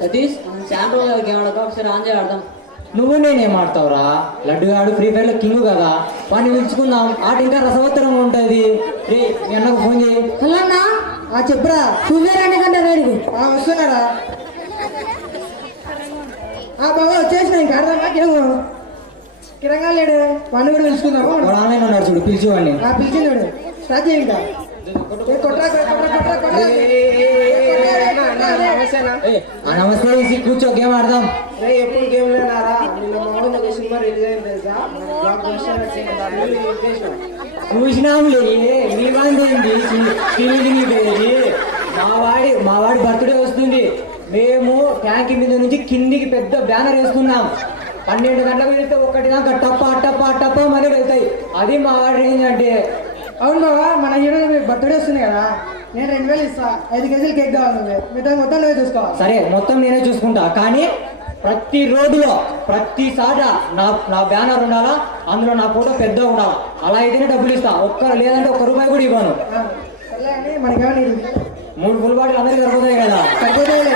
సతీష్ చాలా రోజులు గేమ్ ఆడక ఒకసారి ఆన్ చేయి ఆడదాం. నువ్వు నేనేం ఆడతావురా? లడ్డుగాడు ఫ్రీ ఫైర్ లో కింగ్ కదా, వాడిని పిలుచుకుందాం. ఆట ఇంకా రసవత్తరంగా ఉంటుంది. రే మీ అన్నకు ఫోన్ చేయి. హలో అన్న, చెప్పురా. చూసారా కంటే రేడికి వస్తున్నారా? బాబా వచ్చేసిన ఇంకా అర్థంగా కిరంగా లేడు. వాడిని కూడా పిలుచుకుందాము. వాడు ఆన్లైన్ ఉన్నాడు చూడు, పిలిచి వాడిని. పిలిచింది వాడు. స్టార్ట్ చేయి ఇంకా. నమస్తే వేసి కూర్చో, గేమ్ ఆడదాం. ఎప్పుడు గేమ్ లేనారా? నిన్న మామూలు ఒక సినిమా రిలీజ్ అయింది తెలుసా? చూసినాంలే, మీ బాంది మా వాడి బర్త్డే వస్తుంది. మేము ట్యాంక్ మీద నుంచి కిందికి పెద్ద బ్యానర్ వేస్తున్నాం. 12 గంటలకు వెళ్తే 1 దాకా టప్ప టప్ప టప్ప మనీ వెళ్తాయి. అది మా వాడి రేంజ్ అంటే. అవును బాబా, మన హీరో బర్త్డే వస్తుంది కదా, నేను 2000 ఇస్తా. 5 కేజీలు కేక్ కావాలి. మిగతా మొత్తం నువ్వే చూసుకోవాలి. సరే, మొత్తం నేనే చూసుకుంటా. కానీ ప్రతి రోడ్డులో ప్రతిసారి నా బ్యానర్ ఉండాలా, అందులో నా ఫోటో పెద్ద ఉండాలా. అలా అయితేనే డబ్బులు ఇస్తా. లేదంటే 1 రూపాయి కూడా ఇవ్వను. మనకేమని 3 ఫుల్ బాటిల్ అందరికీ సరిపోతాయి కదా. సరిపోతాయి.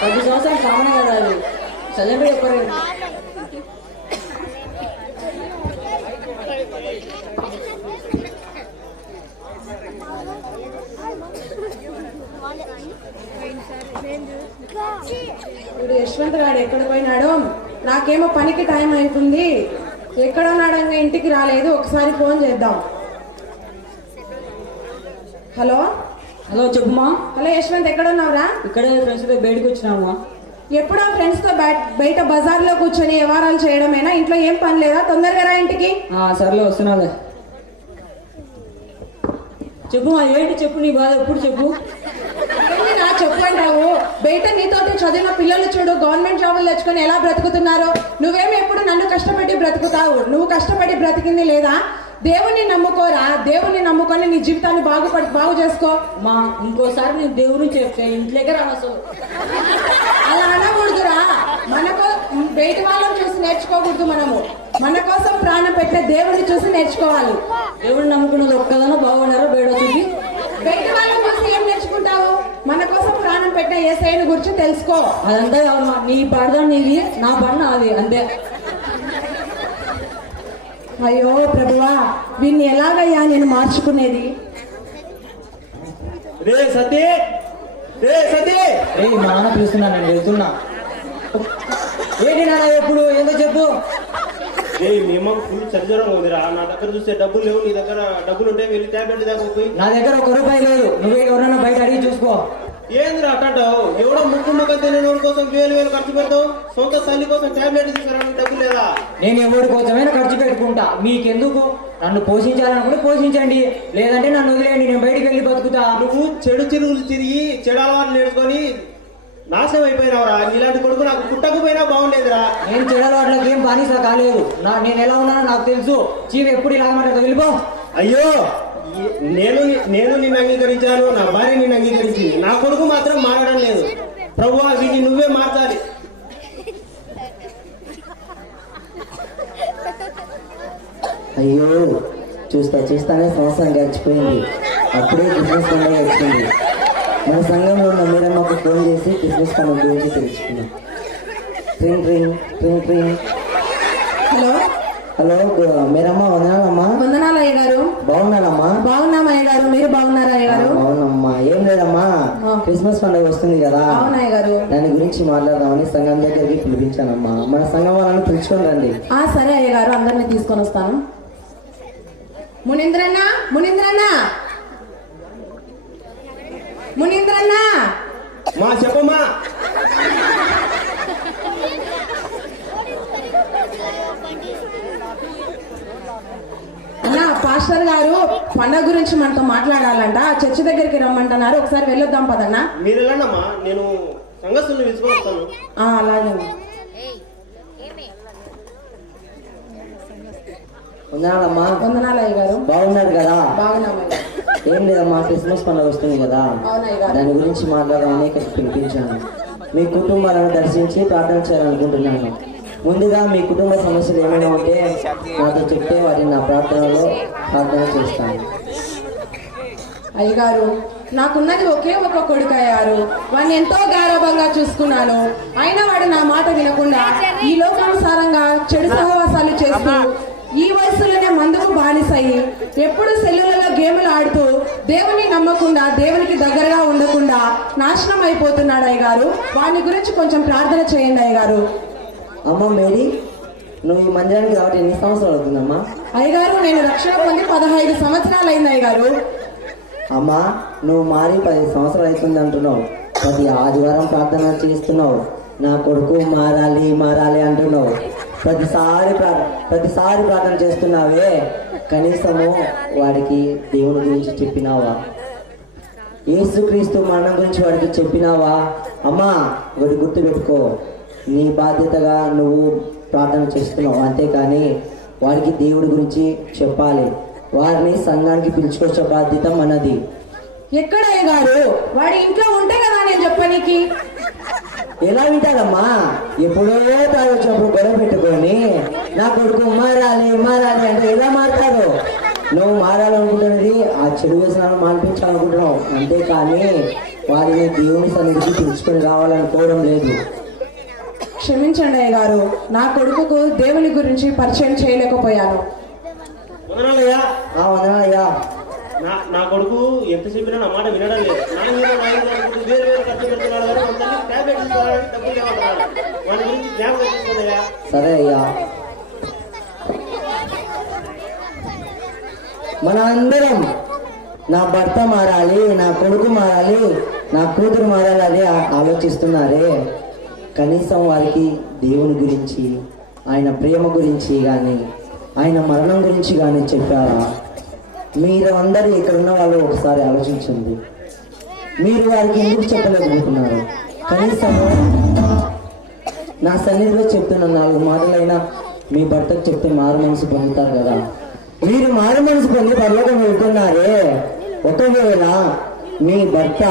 ప్రతి సంవత్సరం కామన్ కదా అది. సెలబ్రేట్ చెప్పరు. ఇప్పుడు యశ్వంత్ గారు ఎక్కడ పోయినాడో, నాకేమో పనికి టైం అవుతుంది. ఎక్కడ ఉన్నాడంగా ఇంటికి రాలేదు. ఒకసారి ఫోన్ చేద్దాం. హలో హలో చెప్పుమా. హలో యశ్వంత్, ఎక్కడ ఉన్నావురా? ఇక్కడే ఫ్రెండ్స్ తో బయటకు వచ్చినామా. ఎప్పుడో ఫ్రెండ్స్ తో బయట బజార్లో కూర్చొని వ్యవహారాలు చేయడమేనా? ఇంట్లో ఏం పని లేదా? తొందరగా రా ఇంటికి. సర్లే వస్తున్నాలే. చెప్పుమా, ఏంటి చెప్పు, నీ బాధ ఎప్పుడు చెప్పు. నా చెప్పు అంటావు. బయట నీతోటి చదివిన పిల్లలు చూడు, గవర్నమెంట్ జాబులు తెచ్చుకొని ఎలా బ్రతుకుతున్నారు. నువ్వేమి ఎప్పుడు నన్ను కష్టపడి బ్రతుకుతావు. నువ్వు కష్టపడి బ్రతికింది లేదా? దేవుణ్ణి నమ్ముకోరా. దేవుణ్ణి నమ్ముకొని నీ జీవితాన్ని బాగు చేసుకో. మా ఇంకోసారి నేను దేవుని చెప్తే ఇంట్లోకే రావసు. అలా అనకూడదురా. మనకు బయట వాళ్ళని చూసి నేర్చుకోకూడదు. మన కోసం ప్రాణం పెట్టే దేవుడిని చూసి నేర్చుకోవాలి. దేవుడిని నమ్ముకున్నది ఒక్కదనో బాగున్నారో బయట చూసి. బయట వాళ్ళని చూసి ఏం నేర్చుకుంటావు? మన కోసం ప్రాణం పెట్టే యేసయ్యని గురించి తెలుసుకో. అదంతా కావమ్మా, నీ పడద నీది, నా పడిన అది అంతే. అయ్యో ప్రభువా, వీన్ని ఎలాగయ్యా నేను మార్చుకునేది? రే సతీ, మా నాన్న పిలుస్తున్నా, నేను వెళ్తున్నా. ఏంటి నాన్న ఎప్పుడు ఏందో చెప్పు. మేము ఫుల్ సర్జరం ఉందిరా. నా దగ్గర చూస్తే డబ్బులు లేవు. నీ దగ్గర డబ్బులు ఉంటే వెళ్ళి ట్యాబ్లెట్ దాకా పోయి. నా దగ్గర 1 రూపాయి లేదు. నువ్వే ఎవరన్నా బయట అడిగి చూసుకో. ఏందిరా అట్టావు? ఎవడో ముక్కు తెలియని కోసం వేలు ఖర్చు పెడతావు. సొంత తల్లి కోసం ట్యాబ్లెట్ తీసుకురావడానికి డబ్బులు లేదా? నేను ఎవరి కోసమైనా ఖర్చు పెట్టుకుంటా. మీకెందుకు? నన్ను పోషించాలనుకుంటే పోషించండి, లేదంటే నన్ను వదిలేయండి. నేను బయటికి వెళ్ళి బతుకుతా. నువ్వు చెడు చిరుగులు తిరిగి చెడు అలవాటు నేర్చుకొని నాశనం అయిపోయినావురా. ఇలాంటి కొడుకు నాకు పుట్టకపోయినా బాగుండేదిరా. నేను చెడు అలవాట్లకి ఏం బానిస కాలేదు. నేను ఎలా ఉన్నానో నాకు తెలుసు. చీఫ్ ఎప్పుడు ఇలా మాట్లాడతా, వెళ్ళిపో. అయ్యో, నేను నిన్ను అంగీకరించాను, నా భార్య నిన్ను అంగీకరించింది. నా కొడుకు మాత్రం మారడం లేదు. ప్రభువా, వీటిని నువ్వే మార్చాలి. అయ్యో, చూస్తానే సంవత్సరం గడిచిపోయింది. అప్పుడే క్రిస్మస్ పండుగ వచ్చింది. మన సంఘంలో ఉన్న మీరమ్మకు ఫోన్ చేసి క్రిస్మస్ పండుగ గురించి తెలుసుకున్నాం. ట్రింగ్ ట్రింగ్ ట్రింగ్ ట్రింగ్. హలో మీరమ్మ, వందనాలమ్మా. వందనాలు అయ్య గారు. బాగున్నారమ్మా? బాగున్నాం అయ్య గారు. మీరు బాగున్నారా అయ్య గారు? అవునమ్మా. ఏం లేదమ్మా, క్రిస్మస్ పండుగ వస్తుంది కదా, అవునయ్య గారు. దాని గురించి మాట్లాడదామని సంఘం దగ్గరికి పిలిపించానమ్మా. మన సంఘం వాళ్ళని పిలుచుకొని రండి. సరే అయ్య గారు, అందరినీ తీసుకొని వస్తాను. మునీంద్రన్న మా చెప్పమ్మా. అన్నా, పాస్టర్ గారు పండగ గురించి మనతో మాట్లాడాలంట. చర్చి దగ్గరికి రమ్మంటున్నారు. ఒకసారి వెళ్ళొద్దాం పదన్నా. మీరు వెళ్ళండమ్మా, నేను సంఘస్థుల్ని తీసుకొని వస్తాను. అలాగే. వందనాలమ్మా. వందనాలు అయ్య గారు. బాగున్నారు కదా? బాగున్నామయ్య. ఏం లేదమ్మా, క్రిస్మస్ పండుగ వస్తుంది కదా, దాని గురించి మాట్లాడదామని ఇక్కడ పిలిపించాను. మీ కుటుంబాలను దర్శించి ప్రార్థన చేయాలనుకుంటున్నాను. ముందుగా మీ కుటుంబ సమస్యలు ఏమైనా ఉంటే నాతో చెప్తే వాటిని నా ప్రార్థనలో ప్రార్థన చేస్తాను. అయ్యగారు, నాకున్నది ఒకే ఒక కొడుకు అయ్యారు. వాడిని ఎంతో గారాభంగా చూసుకున్నాను. అయినా వాడు నా మాట వినకుండా ఈ లోకానుసారంగా చెడు సహవాసాలు చేస్తూ ఈ వయసులోనే మందుకు బానిసయ్యి ఎప్పుడు సెల్లులలో గేములు ఆడుతూ దేవుని నమ్మకుండా దేవునికి దగ్గరగా ఉండకుండా నాశనం అయిపోతున్నాడు అయ్యగారు. వాని గురించి కొంచెం ప్రార్థన చేయండి అయ్యగారు. అమ్మ మేరీ, నువ్వు ఈ మందిరానికి రావడం ఎన్ని సంవత్సరాలు అవుతుందమ్మా? అయ్యగారు, నేను రక్షణ పొంది 15 సంవత్సరాలు అయింది అయ్యగారు. అమ్మా, నువ్వు మారి 10 సంవత్సరాలు అవుతుంది అంటున్నావు. ప్రతి ఆదివారం ప్రార్థన చేస్తున్నావు. నా కొడుకు మారాలి మారాలి అంటున్నావు. ప్రతిసారి ప్రార్థన చేస్తున్నావే, కనీసము వాడికి దేవుని గురించి చెప్పినావా? యేసుక్రీస్తు మరణం గురించి వాడికి చెప్పినావా? అమ్మా, ఒకటి గుర్తుపెట్టుకో, నీ బాధ్యతగా నువ్వు ప్రార్థన చేస్తున్నావు, అంతేకాని వాడికి దేవుడి గురించి చెప్పాలి. వారిని సంఘానికి పిలుచుకొచ్చే బాధ్యత మనది. ఎక్కడ అయ్యగారు? వాడి ఇంట్లో ఉంటే కదా నేను చెప్పనీకి. ఎలా వింటారమ్మా? ఎప్పుడో తాను వచ్చినప్పుడు గొడవ పెట్టుకొని నా కొడుకు మారాలి మారాలి అంటే ఎలా మారుతారు? నువ్వు మారాలనుకుంటున్నది ఆ చెడు వ్యసనాలను మాన్పించాలనుకుంటున్నావు, అంతేకాని వారిని దేవుని సన్నిధికి పిలుచుకొని రావాలనుకోవడం లేదు. క్షమించండి అయ్యగారు, నా కొడుకుకు దేవుని గురించి పరిచయం చేయలేకపోయాను. వందనాలయ్యా. వందనాలయ్యా. నా కొడుకు ఎంత చెప్పినా నా మాట వినడం లేదు. వేరు వేరు ఖర్చు పెడుతున్నాడు కానీ కొంతమంది టాబ్లెట్ ఇస్తున్నాడు, డబ్బులు లేవంటున్నాడు. వాడి గురించి జ్ఞాపకం తెచ్చుకోదయ్యా. సరే అయ్యా. మన అందరం నా భర్త మారాలి, నా కొడుకు మారాలి, నా కూతురు మారాలి అదే ఆలోచిస్తున్నారే. కనీసం వారికి దేవుని గురించి, ఆయన ప్రేమ గురించి కానీ ఆయన మరణం గురించి కానీ చెప్పారా? మీరు అందరూ ఇక్కడ ఉన్న వాళ్ళు ఒకసారి ఆలోచించండి. మీరు వారికి ఎందుకు చెప్పలేకపోతున్నారు? కనీసం నా సన్నిధిలో చెప్తున్న 4 మాటలైనా మీ భర్తకు చెప్తే మారు మనసు పొందుతారు కదా. మీరు మారు మనసు పొంది పరలోకం వెళ్తున్నారే, ఒకవేళ మీ భర్త,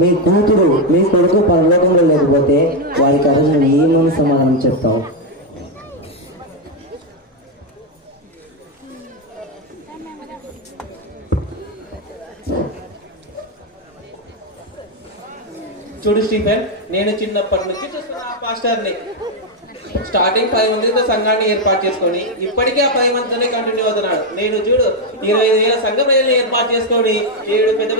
మీ కూతురు, మీ కొడుకు పరలోకంలో లేకపోతే వారికి అసలు ఏమని సమాధానం చెప్తావు? చూడు స్టీఫెన్, నేను చిన్నప్పటి నుంచి చూస్తున్నా ఆ పాస్టర్ని. స్టార్టింగ్ 10 మందితో సంఘాన్ని ఏర్పాటు చేసుకొని ఇప్పటికే ఆ 10 మందితోనే కంటిన్యూ అవుతున్నాడు. నేను చూడు 25,000 సంఘ ప్రజల్ని ఏర్పాటు చేసుకొని 7 పెద్ద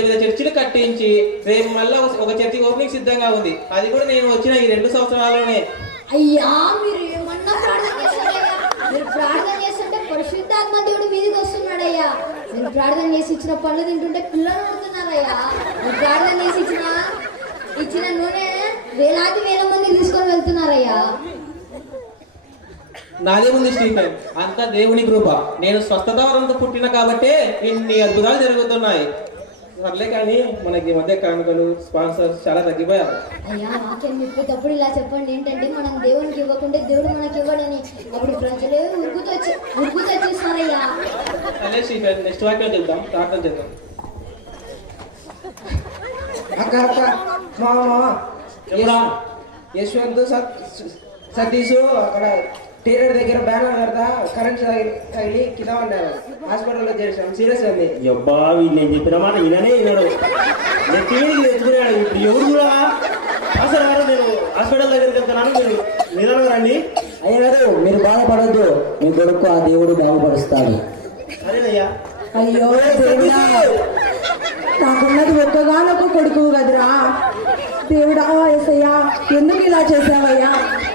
పెద్ద చర్చిలు కట్టించి రేపు మళ్ళా ఒక చర్చి ఓపెనింగ్ సిద్ధంగా ఉంది. అది కూడా నేను వచ్చిన ఈ 2 సంవత్సరాల్లోనే. అయ్యా, మీరు ఏమన్నా ప్రార్థన చేస్తున్నారయ్యా? మీరు ప్రార్థన చేస్తుంటే పరిశుద్ధాత్మ దేవుడు మీదకి వస్తున్నాడయ్యా. మీరు ప్రార్థన చేసి ఇచ్చిన పళ్ళు తింటుంటే పిల్లలు పడుతున్నారయ్యా. మీరు ప్రార్థన చేసి ఇచ్చిన నూనె వేల మంది తీసుకొని వెళ్తున్నారయ్యా. నాదేముంది స్టీఫెన్, అంతా దేవుని కృప. నేను స్వస్థత వరంతో పుట్టిన కాబట్టే ఇన్ని అద్భుతాలు జరుగుతున్నాయి. సర్లే కానీ మనకి ఈ మధ్య కానుకలు, స్పాన్సర్స్ చాలా తగ్గిపోయారు. అయ్యా, వాక్యం చెప్పేటప్పుడు ఇలా చెప్పండి ఏంటంటే మనం దేవునికి ఇవ్వకుంటే దేవుడు మనకి ఇవ్వడని. అప్పుడు ప్రజలు ఉరుకుతొచ్చేస్తారయ్యా. సరే స్టీఫెన్, నెక్స్ట్ వాక్యం చెప్దాం, ప్రార్థన చేద్దాం. అక్క యశ్వంత్ సతీష్ అక్కడ థియేటర్ దగ్గర బ్యానర్ కడతా కరెంట్ తగిలి కింద ఉన్నారు. హాస్పిటల్లో చేసాం, సీరియస్ అండి. అబ్బా, నేను చెప్పిన మాట విననే వినడు. నేను టీవీకి తెచ్చుకున్నాడు. ఇప్పుడు ఎవరు కూడా అసలు నేను హాస్పిటల్ దగ్గరికి వెళ్తున్నాను, మీరు నిదానం రండి. అయ్యారు, మీరు బాధపడద్దు, మీ కొడుకు ఆ దేవుడు బాగుపరుస్తాడు. సరేనయ్యా. అయ్యో దేవుడా, నాకున్నది ఒక్కగానొక్క కొడుకు కదరా దేవుడా. యేసయ్యా, ఎందుకు ఇలా చేసావయ్యా?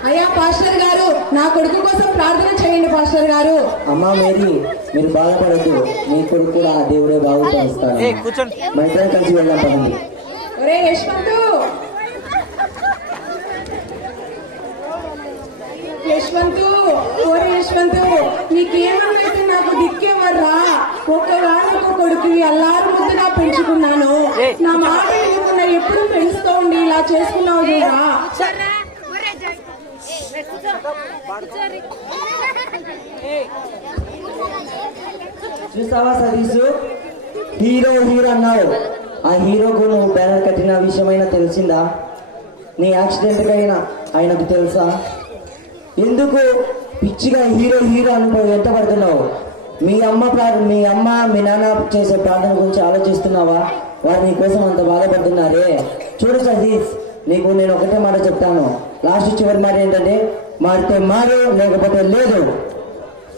అయ్యా పాస్టర్ గారు, నా కొడుకు కోసం ప్రార్థన చేయండి పాస్టర్ గారు. అమ్మా మేరీ, మీరు బాధపడద్దు, మీ కొడుకు కూడా ఆ దేవుడే బాగుపరుస్తాడు. మా ఇద్దరం కలిసి వెళ్దాం పదండి. ఒరే యశ్వంతు, ఓరే యశ్వంతు, నీకేమైతే నాకు దిక్కేవర్రా? ఒక్కగానొక్క కొడుకు అల్లారు ముద్దుగా పెంచుకున్నాను. నా మాట వినకుండా ఎప్పుడు ఫ్రెండ్స్ తో ఉండి ఇలా చేసుకున్నావు చూడా. చూసావా సతీష్, హీరో అన్నావు. ఆ హీరోకు నువ్వు బ్యానర్ కట్టిన విషయమైనా తెలిసిందా? నీ యాక్సిడెంట్ అయినా ఆయనకు తెలుసా? ఎందుకు పిచ్చిగా హీరో అనుకో ఎంత పడుతున్నావు? మీ అమ్మ మీ నాన్న చేసే ప్రార్థన గురించి ఆలోచిస్తున్నావా? వారు నీ కోసం అంత బాధపడుతున్నారే. చూడు సతీష్, నీకు నేను ఒకటే మాట చెప్తాను. లాస్ట్ చివరి మాట ఏంటంటే, మారితే మారు, లేకపోతే లేదు.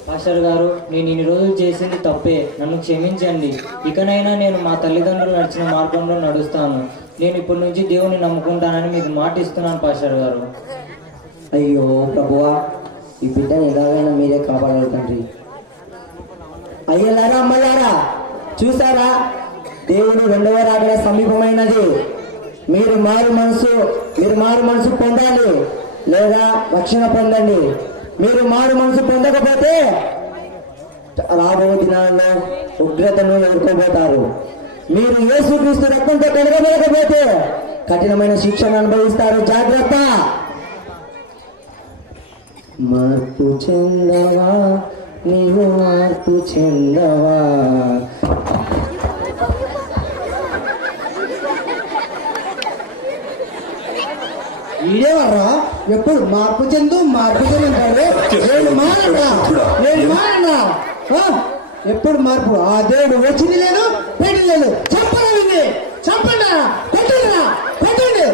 మాస్టర్ గారు, నేను ఇన్ని రోజులు చేసింది తప్పే, నన్ను క్షమించండి. ఇకనైనా నేను మా తల్లిదండ్రులు నడిచిన మార్గంలో నడుస్తాను. నేను ఇప్పటి నుంచి దేవుని నమ్ముకుంటానని మీకు మాట ఇస్తున్నాను పాస్టర్ గారు. అయ్యో ప్రభువా, ఈ బిడ్డని ఎలాగైనా మీరే కాపాడాలి తండ్రి. అయ్యలారా అమ్మలారా, చూసారా, దేవుడు రెండవ రాకడ సమీపమైనది. మీరు మారు మనసు పొందాలి, లేదా రక్షణ పొందండి. మీరు మారు మనసు పొందకపోతే రాబో దినాల్లో ఉగ్రతను ఎదుర్కోబోతారు. మీరు యేసుక్రీస్తు రక్తంతో కడగబడకపోతే కఠినమైన శిక్షను అనుభవిస్తారు. జాగ్రత్త. మార్పు చెందవా, నీవు మార్పు చెందవా. ఇదేవర్రా ఎప్పుడు మార్పు చెందంటారు. నేను మారనా ఎప్పుడు మార్పు? ఆ దేవుడు వచ్చింది లేదు, పెళ్లి లేదు. చంపండి, చంపండి, పెట్టండి.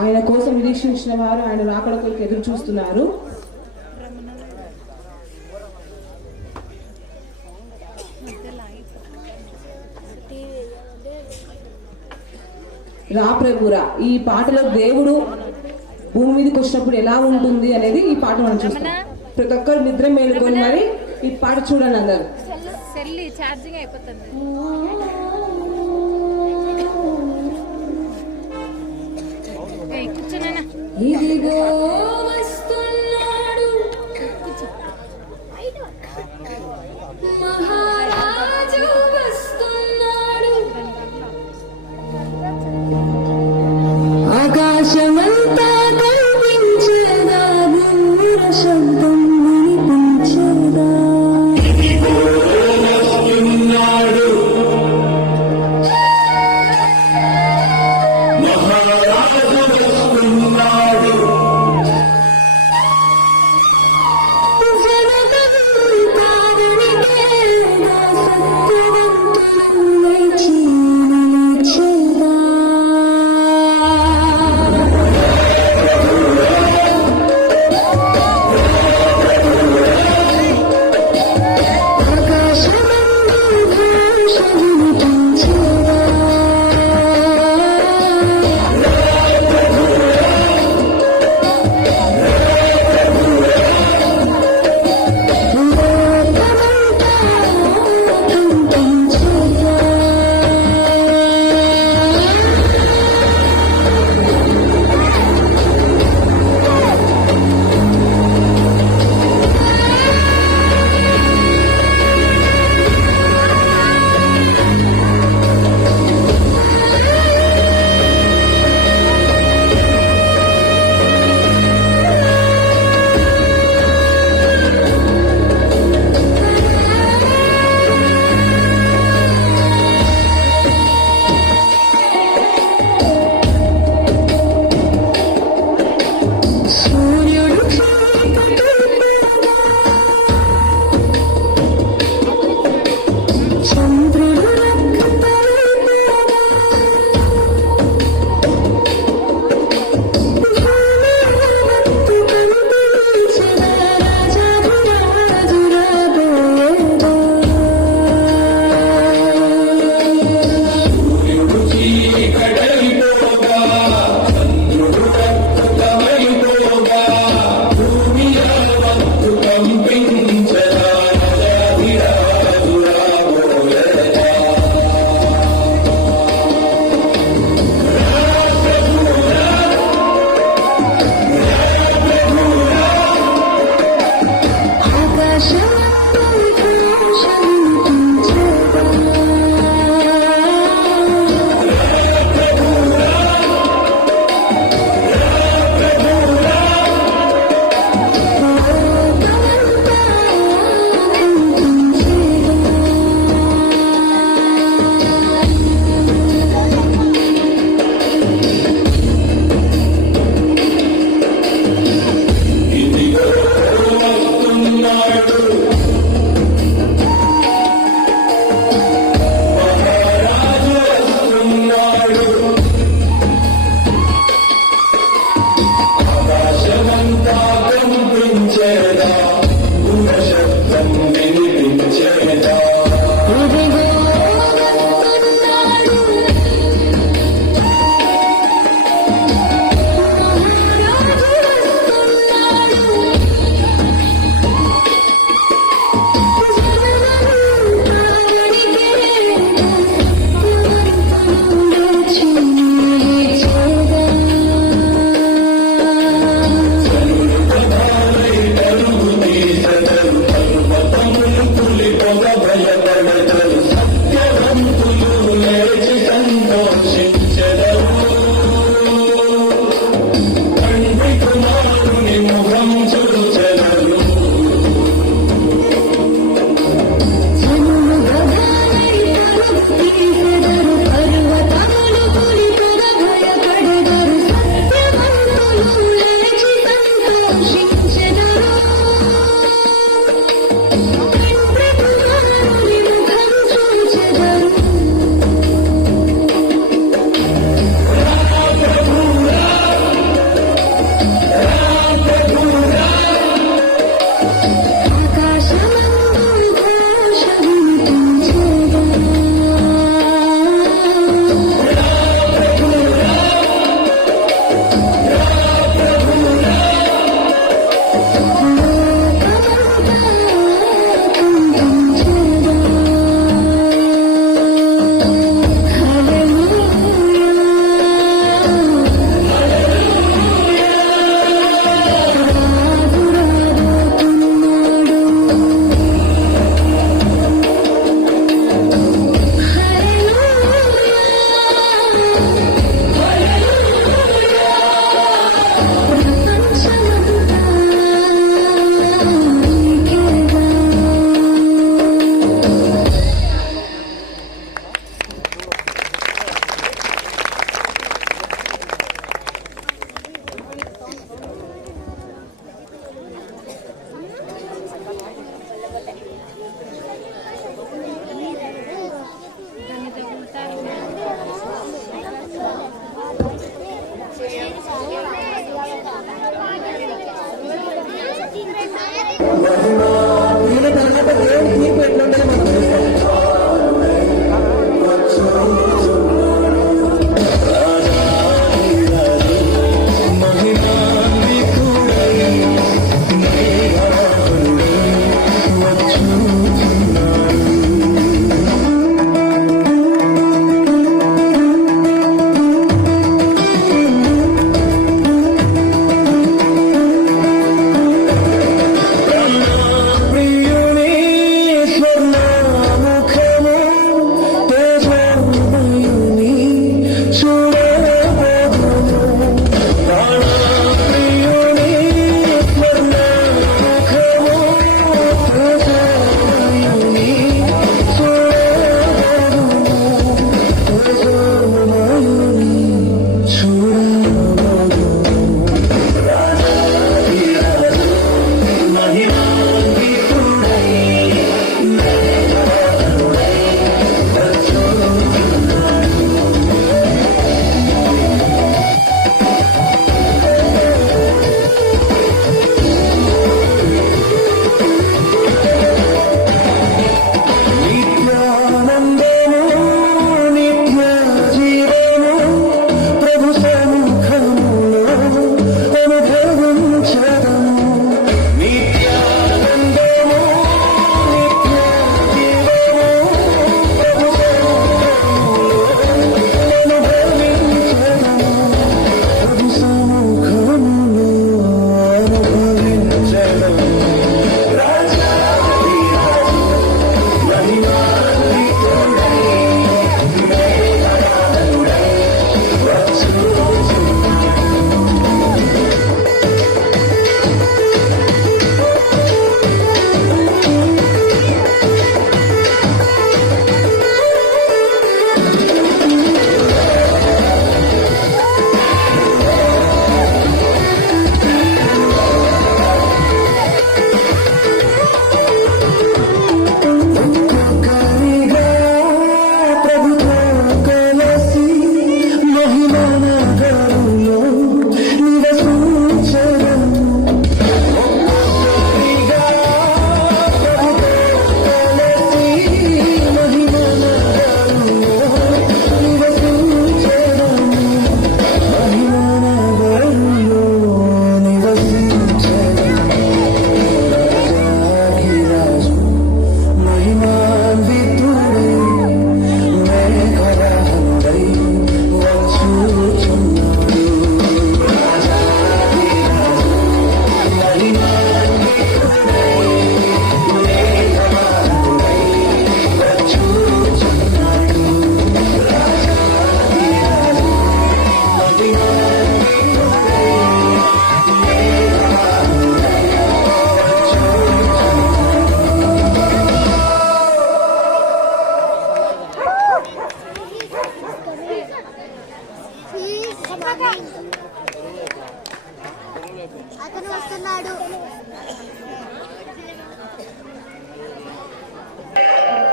ఆయన కోసం నిరీక్షించిన వారు ఆయన రాకడ కొరకు ఎదురు చూస్తున్నారు. రా ప్రభురా, ఈ పాటలో దేవుడు భూమి మీదకి వచ్చినప్పుడు ఎలా ఉంటుంది అనేది ఈ పాట మనం చూస్తాం. ప్రతి ఒక్కరు నిద్ర మేలుకొని మరి ఈ పాట చూడండి అందరు. సెల్లి ఛార్జింగ్ అయిపోతుంది. కూర్చోనైనా ఇదిగో వస్తున్నాడు మహారాజు వస్తున్నాడు, ఆకాశమంతా కనిపించదా, దూర శబ్దం వినిపించదా.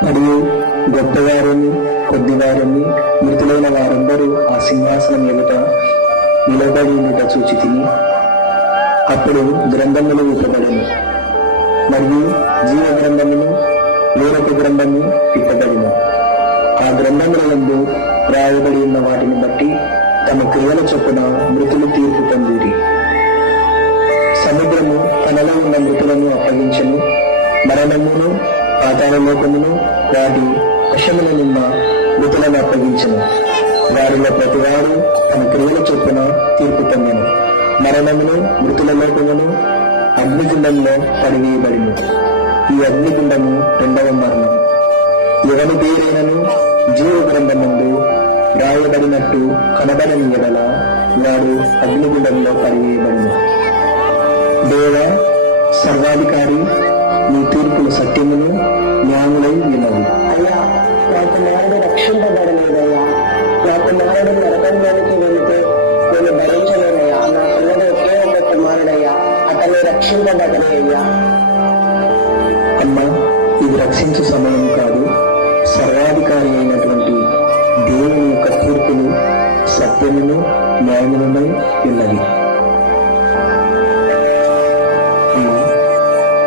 మరియు గొప్పవారిని కొద్దివారిని మృతులైన వారందరూ ఆ సింహాసనం ఎదుట నిలబడి ఉండుట చూచి తిని అప్పుడు గ్రంథములు విప్పబడెను. మరియు జీవ గ్రంథమును వేరొక గ్రంథము విప్పబడెను. ఆ గ్రంథముల యందు రాయబడి ఉన్న వాటిని బట్టి తమ క్రియల చొప్పున మృతులు తీర్పు పొందిరి. సముద్రము తనలో ఉన్న మృతులను అప్పగించెను. మరణమును పాతాళలోకమును వాటి వశముల నిన్న మృతులను అప్పగించెను. వారిలో ప్రతివాడు తన క్రియల చొప్పున తీర్పు పొందెను. మరణమును మృతుల లోకమును అగ్నిగుండంలో పడివేయబడిను. ఈ అగ్నిగుండము రెండవ మరణం. ఎవరి పేరైనను జీవ గ్రంథమందు రాయబడినట్టు కనబడని ఎడల వాడు అగ్నిగుండంలో పడివేయబడిను. దేవ సర్వాధికారి, నీ తీర్పులు సత్యమును న్యాయములై ఉన్నవి. అయ్యా, నా కుమారుడు రక్షింపబడలేదయ్యా. నా కుమారుడు నరకంలోనికి వెళితే నేను భరించలేనయ్యా. నా పిల్లలు ఒకే ఒక కుమారుడయ్యా, అతన్ని రక్షింపబడలేయ్యా. అమ్మా, ఇది రక్షించే సమయం కాదు. సర్వాధికారి అయినటువంటి దేవుని యొక్క తీర్పులు సత్యమును న్యాయములై ఉన్నవి.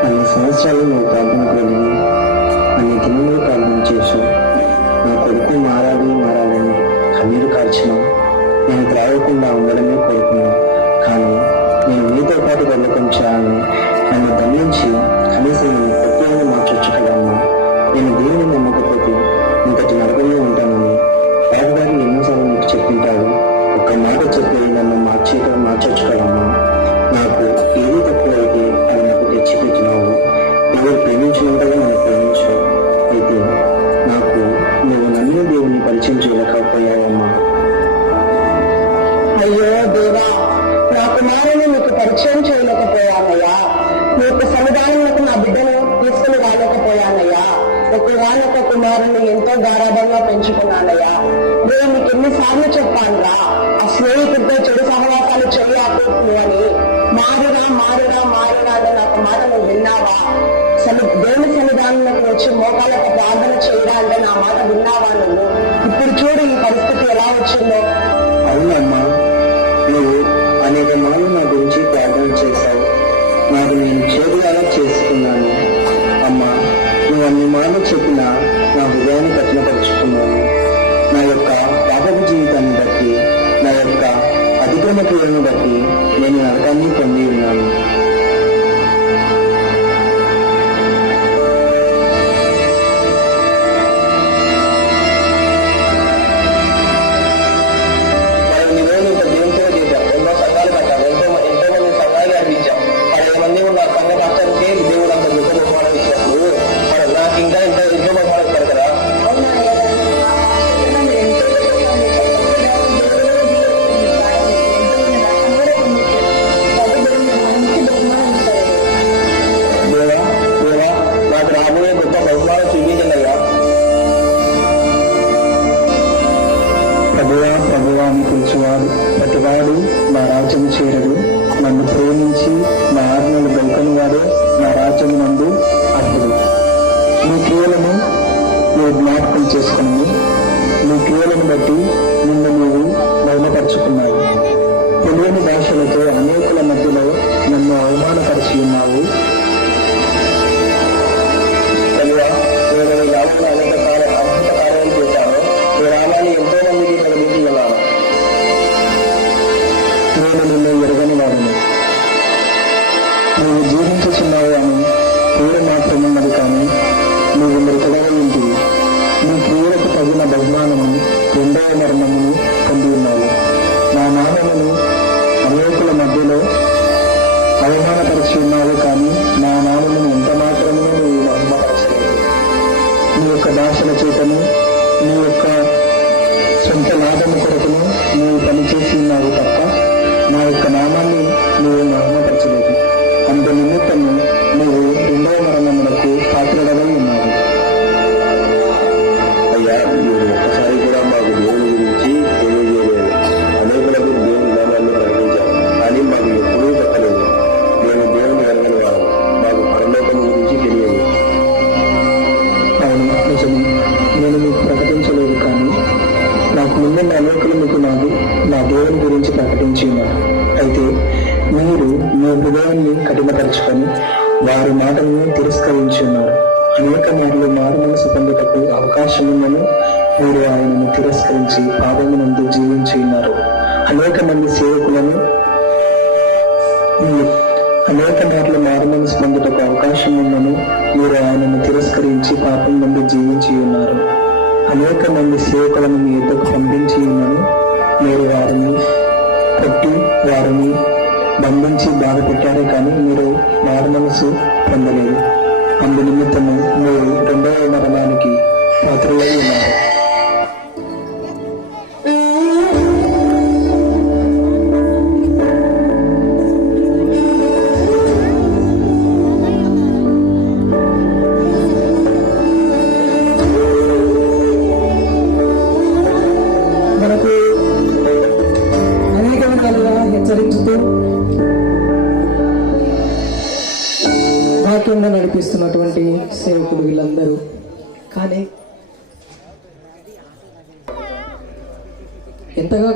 అన్ని సంవత్సరాలు నువ్వు ప్రార్థనకు వెళ్ళి అన్ని దినములు ప్రార్థన చేసు. నా కొడుకు మారాలని కన్నీరు కార్చిన నేను త్రాగకుండా ఉండడమే కోరుకున్నాను. కానీ నేను నీతో పాటు వెళ్ళకం చేయాలని నన్ను దండించి కనీసం నేను ప్రత్యేకంగా మార్చొచ్చు కదమ్మా. నేను దేవుని నమ్మకపోతే ఇంకటి నరకంలో ఉంటానని బాబుగారు ఎన్నోసార్లు నీకు చెప్పింటాడు. ఒక్క మాట చెప్పి నన్ను మార్చొచ్చు కదమ్మా. నాకు ఏది తక్కువైతే అది నాకు తెచ్చిపెట్టినావు. ఎవరు ప్రేమించినంతగా నన్ను ప్రేమించు. అయితే నాకు నువ్వు నన్ను దేవుని పరిచయం చేయలేకపోయావమ్మా. అయ్యో దేవా, నా కుమారుని నీకు పరిచయం చేయలేకపోయానయ్యా. నీకు సన్నిధానంలోకి నా బిడ్డను తీసుకుని రాలేకపోయానయ్యా. ఒకవాళ్ళొక కుమారుని ఎంతో గారాభంగా పెంచుకున్నానయ్యా. నేను నీకు ఎన్నిసార్లు చెప్పానురా, ఆ స్నేహితుడితో చెడు సహవాసాలు చేయకూడదు అని. మారురా అంటే నాకు మాట నువ్వు విన్నావా? దేవుని సన్నిధానంలోకి వచ్చి మోకాళ్ళకు ప్రార్థన చేయరా అంటే నా మాట విన్నావా నువ్వు? ఇప్పుడు చూడు ఈ పరిస్థితి ఎలా వచ్చిందో. అవునమ్మా, నువ్వు అనేక మార్లు నా గురించి ప్రార్థన చేశావు. నాకు నేను చేతులారా చేసుకున్నాను. అమ్మా, నువ్వు అన్ని మార్లు చెప్పినా నా హృదయాన్ని కఠినపరుచుకున్నాను. నా యొక్క పాపపు జీవితాన్ని బట్టి, నా యొక్క అతిక్రమ క్రియలను బట్టి నేను నరకాన్ని పొంది ఉన్నాను. ప్రభువా అని పిలిచేవాడు ప్రతివాడు నా రాజ్యం చేరడు. నన్ను ప్రేమించి నా ఆజ్ఞలు గైకొని వాడే నా రాజ్యం నందు అర్హుడు. నీ క్రియలను నువ్వు జ్ఞాపకం చేసుకుని నీ క్రియలను బట్టి నిన్ను నువ్వు మహిమపరుచుకున్నావు. తెలియని భాషలతో అనేకుల మధ్యలో నన్ను అవమానపరిచి ఉన్నావు. తెలువా, నేను నీ నామంలో అనేక అద్భుత కార్యాలు చేశాను. నీ నామాన్ని ఎంతో మందికి కలిగించి ఉన్నాను. నేను నిన్ను ఎరగని వాడిని. నువ్వు జీవించుచున్నావు అని పేరు మాత్రమున్నది, కానీ నువ్వు మృతగా ఇంటివి. నీ క్రియలకు తగిన బహుమానము రెండవ మరణమును పొంది ఉన్నావు. నా నామమును అనేకుల మధ్యలో అవమానపరిచి ఉన్నావు, కానీ నా నామమును ఎంత మాత్రమే నువ్వు మహిమపరచలేదు. నీ యొక్క భాషల చేతను నీ యొక్క సొంత లాభము కొరకును నీవు పనిచేసి ఉన్నావు తప్ప నా యొక్క నామాన్ని నువ్వు మహిమపరచలేదు. అందు నిమిత్తము నువ్వు రెండవ మరణములకు పాత్రుడవై ఉన్నావు. అయ్యా, మీరు ఒక్కసారి కూడా మాకు దేవుని గురించి తెలియజేయలేదు. అనేకులకు దేవుని నామాన్ని ప్రకటించాము, కానీ మాకు ఎప్పుడూ చెప్పలేదు. మేము దేవుని కలగని వారు. మాకు పరలోక ఉన్నాడు. అనేక మార్లు మారు మనసు పొందుటకు అవకాశం ఉన్నను మీరు ఆయనను తిరస్కరించి పాపమునందు జీవించి ఉన్నారు. అనేక మార్లు మారు మనసు పొందుటకు అవకాశం ఉన్నను మీరు ఆయనను తిరస్కరించి పాపం నుండి జీవించి ఉన్నారు. అనేక మంది సేవకులను మీ యొద్దకు పంపించి ఉన్నను మీరు వారిని కొట్టి వారిని బంధించి బాధపెట్టారే కానీ మీరు మారు మనసు పొందలేదు. అందు నిమిత్తము మీరు రెండవ మరణానికి పాత్రలై ఉన్నారు. మనకు అనేక విధాలుగా హెచ్చరించుతూ వాక్యంగా నడిపిస్తున్నటువంటి సేవకులు వీళ్ళందరూ. కానీ ఎంతగా